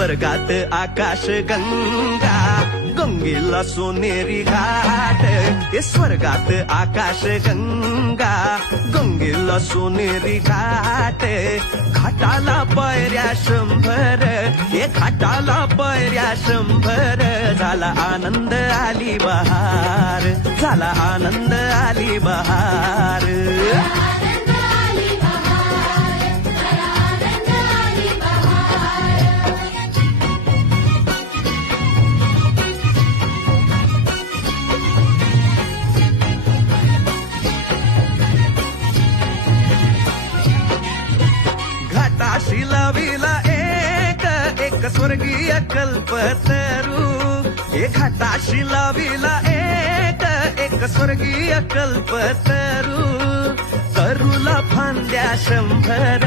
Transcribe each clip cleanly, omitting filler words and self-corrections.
स्वर्गात आकाश गंगा, गंगेला सोनेरी घाट. हे स्वर्गात आकाश गंगा, गंगेला सोनेरी घाट. घाटाला पायऱ्या 100, हे घाटाला पायऱ्या 100. झाला आनंद आली बहार, झाला आनंद आली बहार. घाटाशी लाविला एक स्वर्गीय कल्पतरू. हे घाटाशी लाविला एक स्वर्गीय कल्पतरू. तरुला फांद्या 100,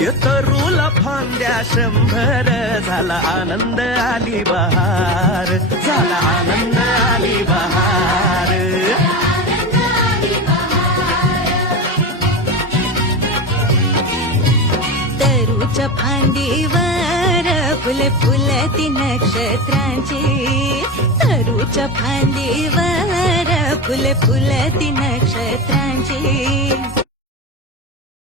हे तरुला फांद्या 100. झाला आनंद आली बहार, झाला आनंद आली बहार. तरूच्या फांदीवर फुले फुलती नक्षत्रांची. तरूच्या फांदीवर फुले फुलती नक्षत्रांची.